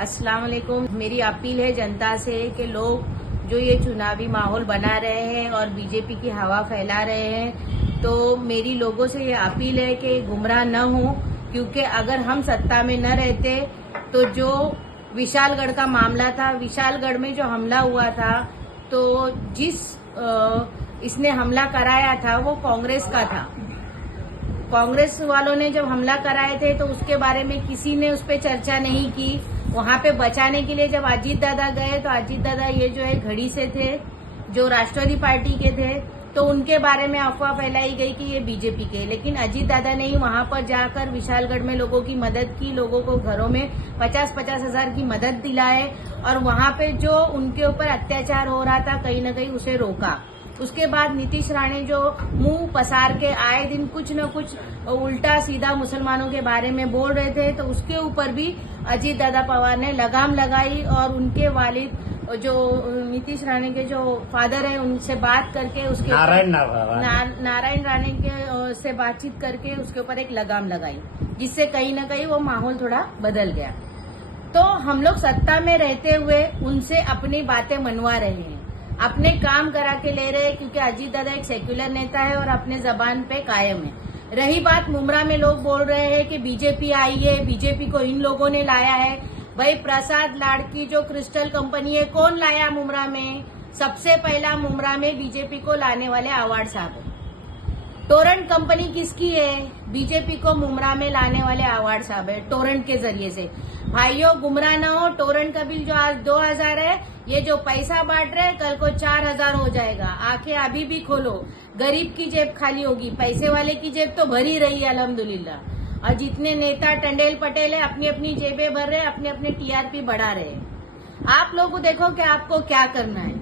अस्सलाम वालेकुम। मेरी अपील है जनता से कि लोग जो ये चुनावी माहौल बना रहे हैं और बीजेपी की हवा फैला रहे हैं, तो मेरी लोगों से ये अपील है कि गुमराह न हो, क्योंकि अगर हम सत्ता में न रहते तो जो विशालगढ़ का मामला था, विशालगढ़ में जो हमला हुआ था, तो जिस इसने हमला कराया था वो कांग्रेस का था। कांग्रेस वालों ने जब हमला कराए थे तो उसके बारे में किसी ने उस पर चर्चा नहीं की। वहां पे बचाने के लिए जब अजीत दादा गए तो अजीत दादा ये जो है घड़ी से थे, जो राष्ट्रवादी पार्टी के थे, तो उनके बारे में अफवाह फैलाई गई कि ये बीजेपी के। लेकिन अजीत दादा ने ही वहां पर जाकर विशालगढ़ में लोगों की मदद की, लोगों को घरों में 50-50 हजार की मदद दिलाए और वहां पे जो उनके ऊपर अत्याचार हो रहा था कहीं न कहीं उसे रोका। उसके बाद नीतीश राणे जो मुंह पसार के आए दिन कुछ न कुछ उल्टा सीधा मुसलमानों के बारे में बोल रहे थे, तो उसके ऊपर भी अजीत दादा पवार ने लगाम लगाई और उनके वालिद जो नीतीश राणे के जो फादर है उनसे बात करके उसके नारायण राणे के से बातचीत करके उसके ऊपर एक लगाम लगाई, जिससे कहीं न कहीं वो माहौल थोड़ा बदल गया। तो हम लोग सत्ता में रहते हुए उनसे अपनी बातें मनवा रहे हैं, अपने काम करा के ले रहे हैं, क्योंकि अजीत दादा एक सेक्युलर नेता है और अपने जबान पे कायम है। रही बात मुमरा में लोग बोल रहे हैं कि बीजेपी आई है, बीजेपी को इन लोगों ने लाया है। भाई प्रसाद लाड़की जो क्रिस्टल कंपनी है, कौन लाया मुमरा में? सबसे पहला मुमरा में बीजेपी को लाने वाले आवाड़ साहब है। टोरेंट कंपनी किसकी है? बीजेपी को मुमरा में लाने वाले आवाड़ साहब है, टोरेंट के जरिए से। भाइयों गुमराह न हो, टोरेंट का बिल जो आज 2000 है, ये जो पैसा बांट रहे कल को 4000 हो जाएगा। आंखें अभी भी खोलो, गरीब की जेब खाली होगी, पैसे वाले की जेब तो भरी रही है अल्हम्दुलिल्लाह। और जितने नेता टंडेल पटेल है अपनी अपनी जेबें भर रहे, अपने अपने टीआरपी बढ़ा रहे हैं। आप लोग देखो कि आपको क्या करना है।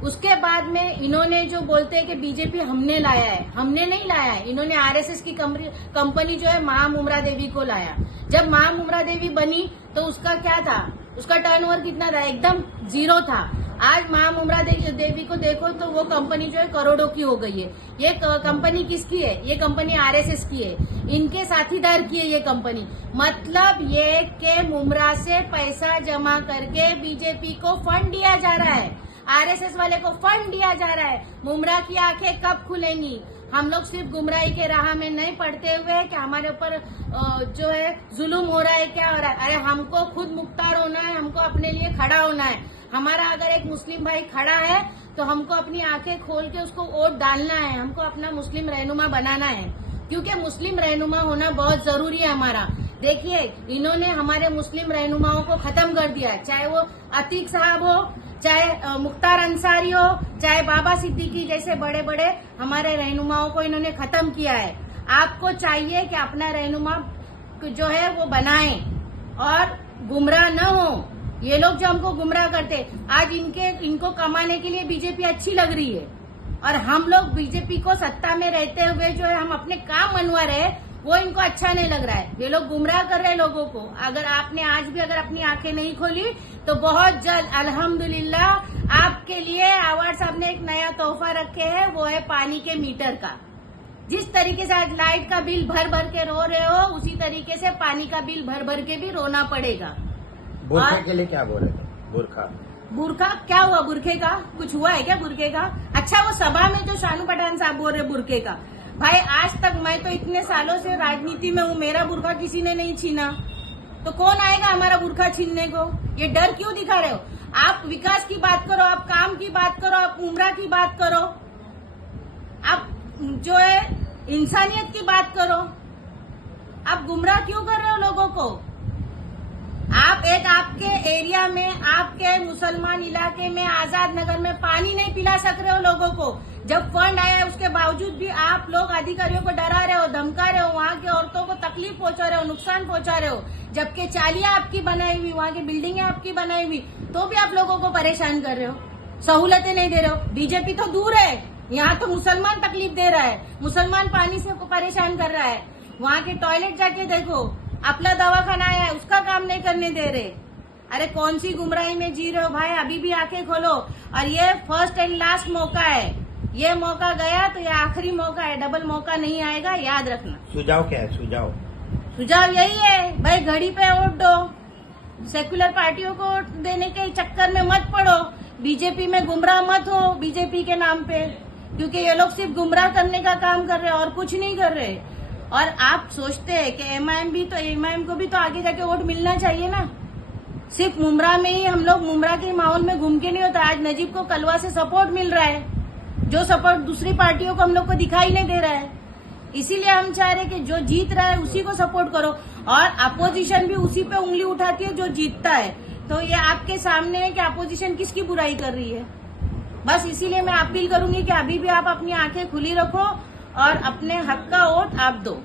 उसके बाद में इन्होंने जो बोलते हैं कि बीजेपी हमने लाया है, हमने नहीं लाया है। इन्होंने आरएसएस की कंपनी जो है महा मुमरा देवी को लाया। जब महा मुमरा देवी बनी तो उसका क्या था, उसका टर्नओवर कितना था? एकदम जीरो था। आज महा मुमरा देवी को देखो तो वो कंपनी जो है करोड़ों की हो गई है। ये कंपनी किसकी है? ये कंपनी आरएसएस की है, इनके साथीदार की है ये कंपनी। मतलब ये के मुमरा से पैसा जमा करके बीजेपी को फंड दिया जा रहा है, आरएसएस वाले को फंड दिया जा रहा है। मुमरा की आंखें कब खुलेंगी? हम लोग सिर्फ गुमराही के राह में नहीं पड़ते हुए कि हमारे ऊपर जो है जुल्म हो रहा है, क्या हो रहा है। अरे हमको खुद मुख्तार होना है, हमको अपने लिए खड़ा होना है। हमारा अगर एक मुस्लिम भाई खड़ा है तो हमको अपनी आंखें खोल के उसको वोट डालना है, हमको अपना मुस्लिम रहनुमा बनाना है, क्योंकि मुस्लिम रहनुमा होना बहुत जरूरी है हमारा। देखिए इन्होंने हमारे मुस्लिम रहनुमाओं को खत्म कर दिया, चाहे वो अतीक साहब हो, चाहे मुख्तार अंसारी हो, चाहे बाबा सिद्दीकी जैसे बड़े बड़े हमारे रहनुमाओं को इन्होंने खत्म किया है। आपको चाहिए कि अपना रहनुमा जो है वो बनाएं और गुमराह न हो। ये लोग जो हमको गुमराह करते, आज इनको कमाने के लिए बीजेपी अच्छी लग रही है और हम लोग बीजेपी को सत्ता में रहते हुए जो है हम अपने काम मनवा रहे हैं, वो इनको अच्छा नहीं लग रहा है। ये लोग गुमराह कर रहे हैं लोगों को। अगर आपने आज भी अगर अपनी आंखें नहीं खोली तो बहुत जल्द अल्हम्दुलिल्लाह आपके लिए आवाड़ साहब ने एक नया तोहफा रखे है, वो है पानी के मीटर का। जिस तरीके से आज लाइट का बिल भर भर के रो रहे हो, उसी तरीके से पानी का बिल भर भर के भी रोना पड़ेगा। बुरखा के लिए क्या बोल रहे थे? बुरखा क्या हुआ? बुरखे का कुछ हुआ है क्या? बुरखे का अच्छा, वो सभा में जो शानू पठान साहब बोल रहे बुरखे का, भाई आज तक मैं तो इतने सालों से राजनीति में हूँ, मेरा बुरखा किसी ने नहीं छीना, तो कौन आएगा हमारा बुरखा छीनने को? ये डर क्यों दिखा रहे हो? आप विकास की बात करो, आप काम की बात करो, आप उम्रा की बात करो, आप जो है इंसानियत की बात करो। आप गुमराह क्यों कर रहे हो लोगों को? आप आपके एरिया में, आपके मुसलमान इलाके में, आजाद नगर में पानी नहीं पिला सक रहे हो लोगों को। जब फंड आया उसके बावजूद भी आप लोग अधिकारियों को डरा रहे हो, धमका रहे हो, वहाँ के औरतों को तकलीफ पहुंचा रहे हो, नुकसान पहुंचा रहे हो। जबकि चालियां आपकी बनाई हुई, वहाँ की बिल्डिंगें आपकी बनाई हुई, तो भी आप लोगों को परेशान कर रहे हो, सहूलतें नहीं दे रहे हो। बीजेपी तो दूर है, यहाँ तो मुसलमान तकलीफ दे रहा है, मुसलमान पानी से परेशान कर रहा है। वहाँ के टॉयलेट जाके देखो, अपना दवाखाना है उसका काम नहीं करने दे रहे। अरे कौन सी गुमराही में जी रहे हो भाई? अभी भी आंखें खोलो। और ये फर्स्ट एंड लास्ट मौका है, ये मौका गया तो ये आखिरी मौका है, डबल मौका नहीं आएगा, याद रखना। सुझाव क्या है? सुझाव यही है भाई, घड़ी पे वोट दो, सेक्युलर पार्टियों को वोट देने के चक्कर में मत पड़ो, बीजेपी में गुमराह मत हो बीजेपी के नाम पे, क्योंकि ये लोग सिर्फ गुमराह करने का काम कर रहे हैं और कुछ नहीं कर रहे। और आप सोचते हैं कि एमआईएम को भी तो आगे जाके वोट मिलना चाहिए ना, सिर्फ मुमरा में ही हम लोग मुमरा के माहौल में घूम के नहीं होता। आज नजीब को कलवा से सपोर्ट मिल रहा है, जो सपोर्ट दूसरी पार्टियों को हम लोग को दिखाई नहीं दे रहा है। इसीलिए हम चाह रहे कि जो जीत रहा है उसी को सपोर्ट करो, और अपोजिशन भी उसी पे उंगली उठाती है जो जीतता है। तो ये आपके सामने है कि अपोजिशन किसकी बुराई कर रही है। बस इसीलिए मैं अपील करूंगी कि अभी भी आप अपनी आंखें खुली रखो और अपने हक का वोट आप दो।